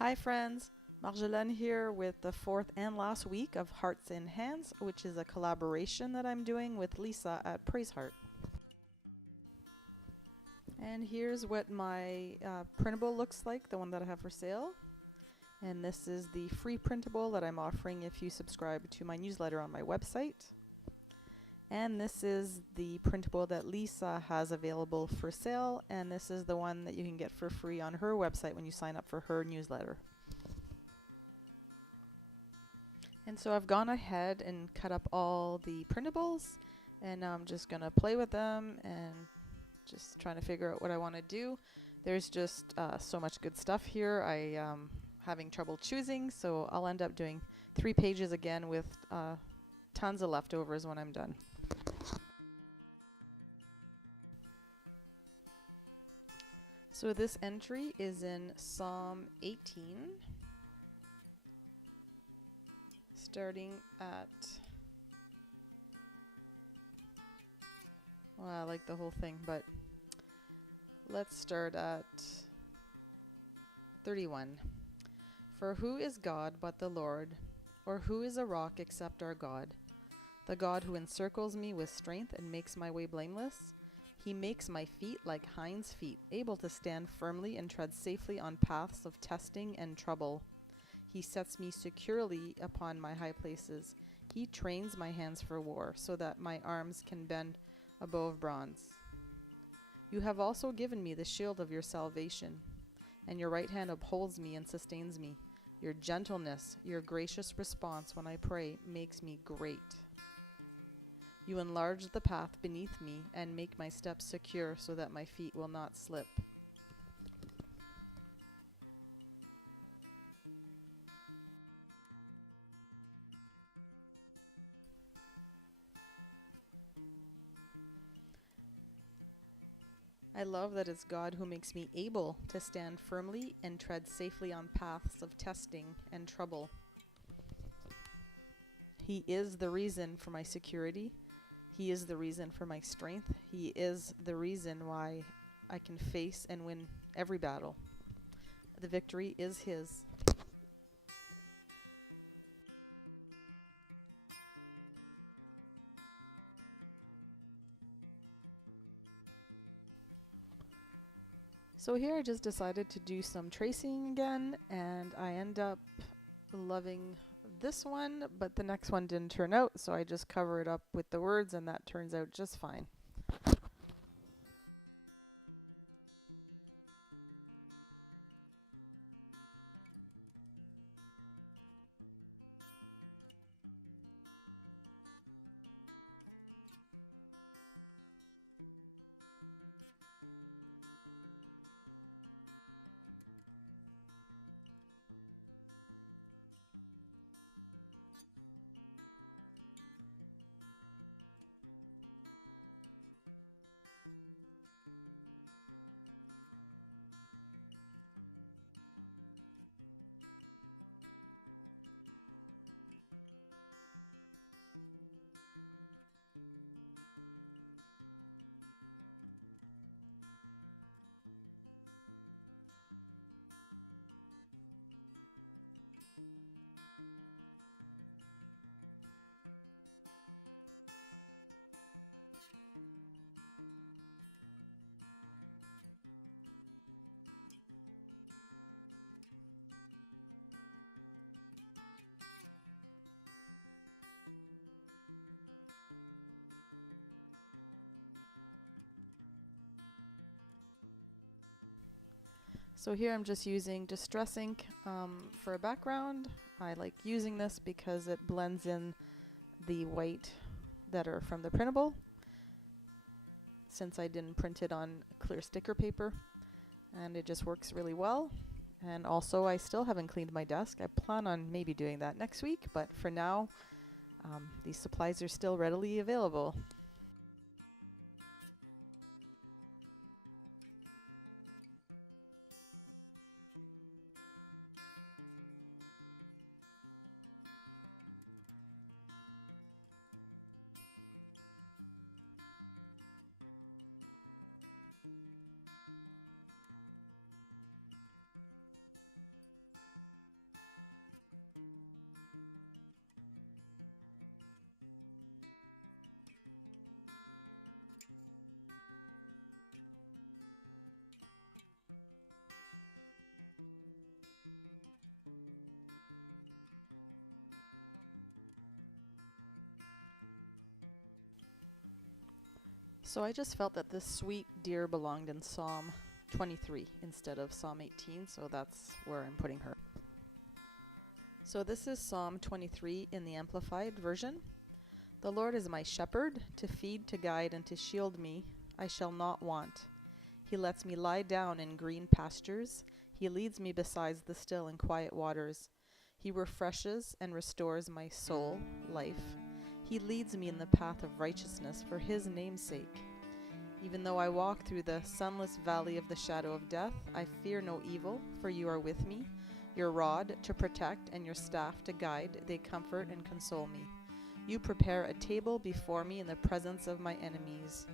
Hi friends, Marjolaine here with the fourth and last week of Hearts in Hands, which is a collaboration that I'm doing with Lisa at Praise Heart. And here's what my printable looks like, the one that I have for sale. And this is the free printable that I'm offering if you subscribe to my newsletter on my website. And this is the printable that Lisa has available for sale, and this is the one that you can get for free on her website when you sign up for her newsletter. And so I've gone ahead and cut up all the printables, and now I'm just going to play with them and just trying to figure out what I want to do. There's just so much good stuff here. I'm having trouble choosing, so I'll end up doing 3 pages again with tons of leftovers when I'm done. So this entry is in Psalm 18, starting at, well, I like the whole thing, but let's start at 31. For who is God but the Lord, or who is a rock except our God? The God who encircles me with strength and makes my way blameless. He makes my feet like hinds' feet, able to stand firmly and tread safely on paths of testing and trouble. He sets me securely upon my high places. He trains my hands for war, so that my arms can bend a bow of bronze. You have also given me the shield of your salvation, and your right hand upholds me and sustains me. Your gentleness, your gracious response when I pray, makes me great. You enlarge the path beneath me and make my steps secure so that my feet will not slip. I love that it's God who makes me able to stand firmly and tread safely on paths of testing and trouble. He is the reason for my security. He is the reason for my strength. He is the reason why I can face and win every battle. The victory is His. So here I just decided to do some tracing again, and I end up loving this one, but the next one didn't turn out, so I just cover it up with the words, and that turns out just fine. So here I'm just using Distress ink for a background. I like using this because it blends in the white that are from the printable, since I didn't print it on clear sticker paper, and it just works really well. And also I still haven't cleaned my desk. I plan on maybe doing that next week, but for now these supplies are still readily available. So I just felt that this sweet deer belonged in Psalm 23 instead of Psalm 18, so that's where I'm putting her. So this is Psalm 23 in the Amplified version. The Lord is my shepherd, to feed, to guide, and to shield me. I shall not want. He lets me lie down in green pastures. He leads me beside the still and quiet waters. He refreshes and restores my soul, life. He leads me in the path of righteousness for his name's sake. Even though I walk through the sunless valley of the shadow of death, I fear no evil, for you are with me. Your rod to protect and your staff to guide, they comfort and console me. You prepare a table before me in the presence of my enemies.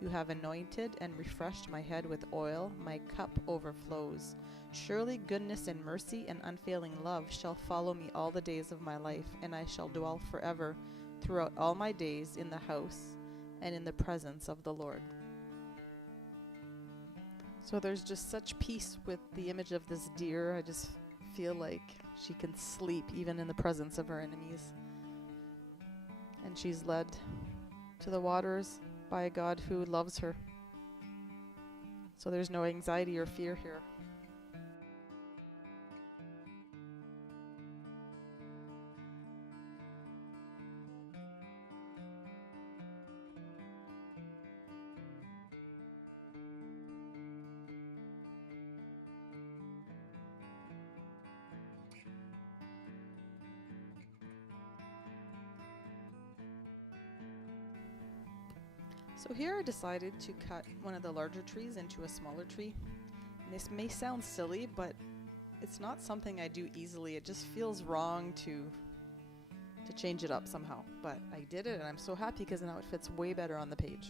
You have anointed and refreshed my head with oil, my cup overflows. Surely goodness and mercy and unfailing love shall follow me all the days of my life, and I shall dwell forever throughout all my days in the house and in the presence of the Lord. So there's just such peace with the image of this deer. I just feel like she can sleep even in the presence of her enemies. And she's led to the waters by a God who loves her. So there's no anxiety or fear here. So here I decided to cut one of the larger trees into a smaller tree. And this may sound silly, but it's not something I do easily. It just feels wrong to change it up somehow. But I did it, and I'm so happy because now it fits way better on the page.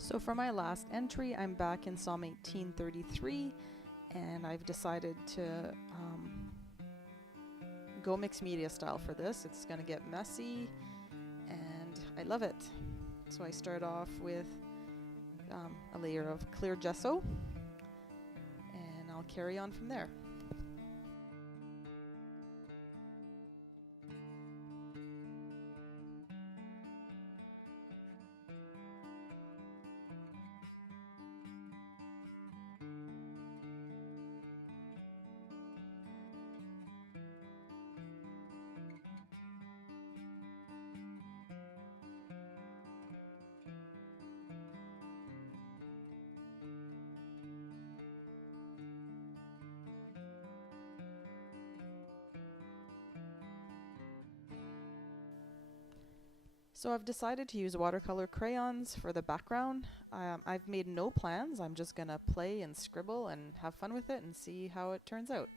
So for my last entry, I'm back in Psalm 18:33, and I've decided to go mixed media style for this. It's going to get messy, and I love it. So I start off with a layer of clear gesso, and I'll carry on from there. So I've decided to use watercolor crayons for the background. I've made no plans. I'm just gonna play and scribble and have fun with it and see how it turns out.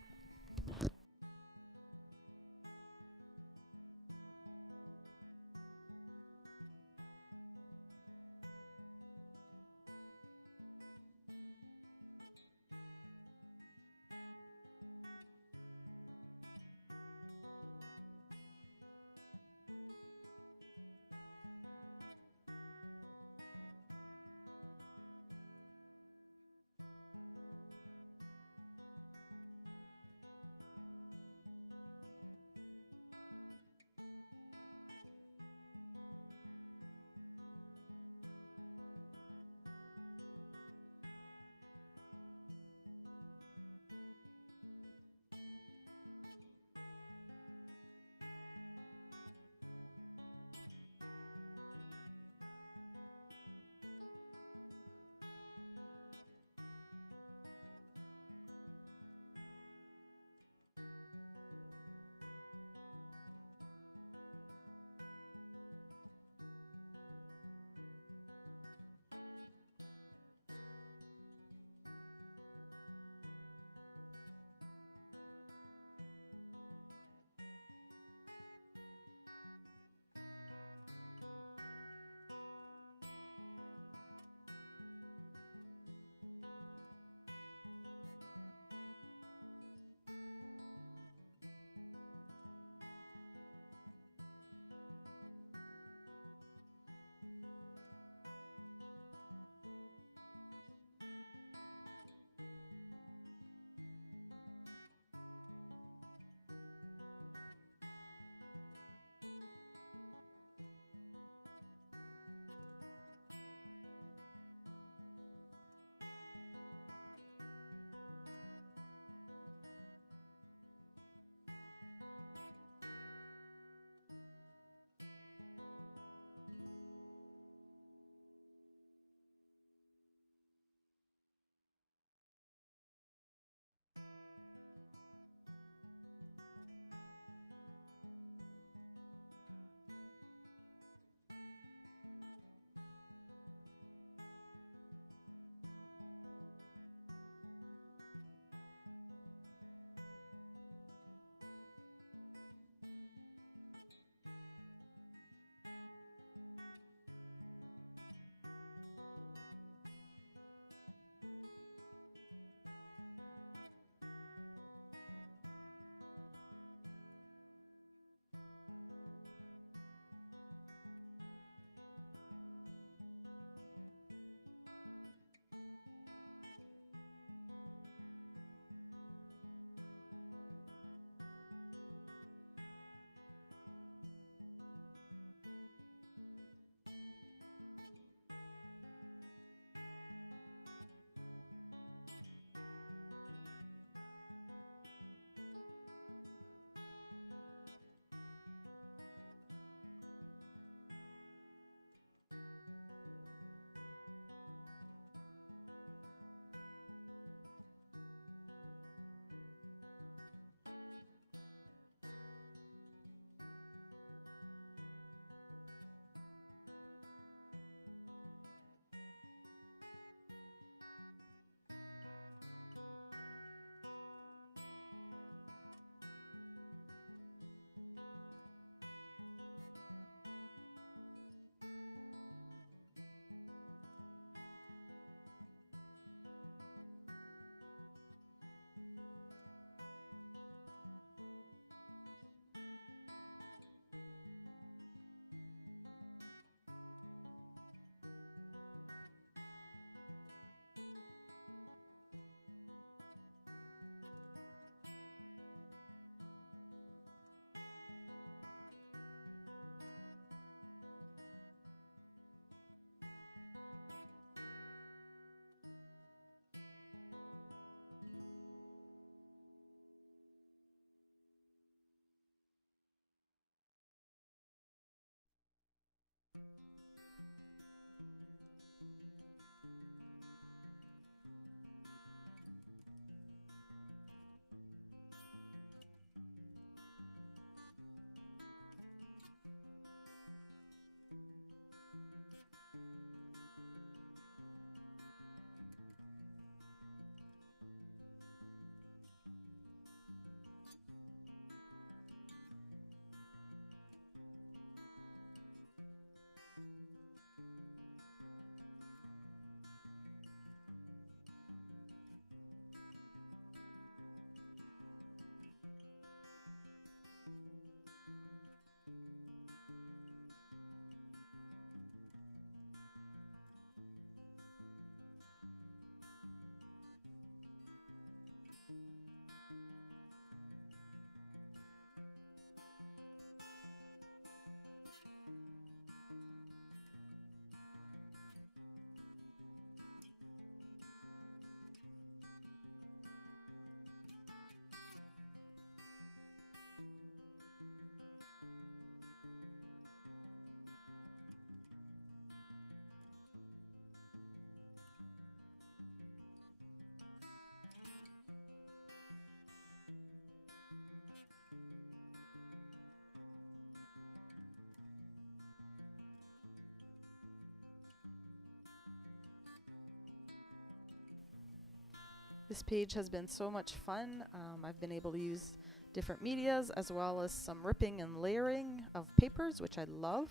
This page has been so much fun. I've been able to use different medias as well as some ripping and layering of papers, which I love.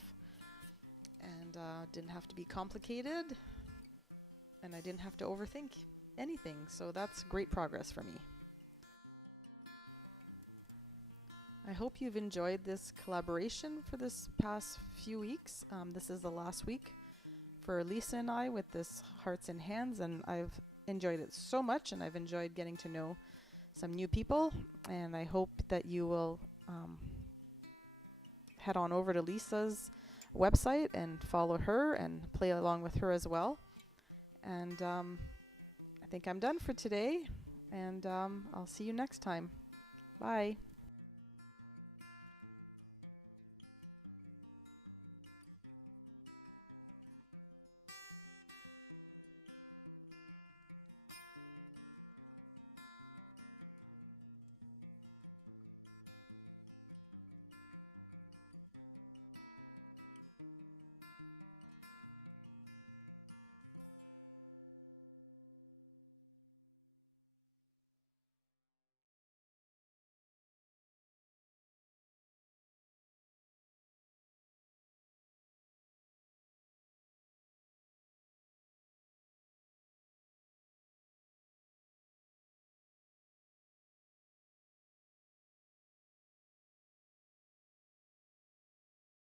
And didn't have to be complicated. And I didn't have to overthink anything. So that's great progress for me. I hope you've enjoyed this collaboration for this past few weeks. This is the last week for Lisa and I with this Hearts and Hands, and I've enjoyed it so much, and I've enjoyed getting to know some new people, and I hope that you will head on over to Lisa's website and follow her and play along with her as well. And I think I'm done for today, and I'll see you next time. Bye.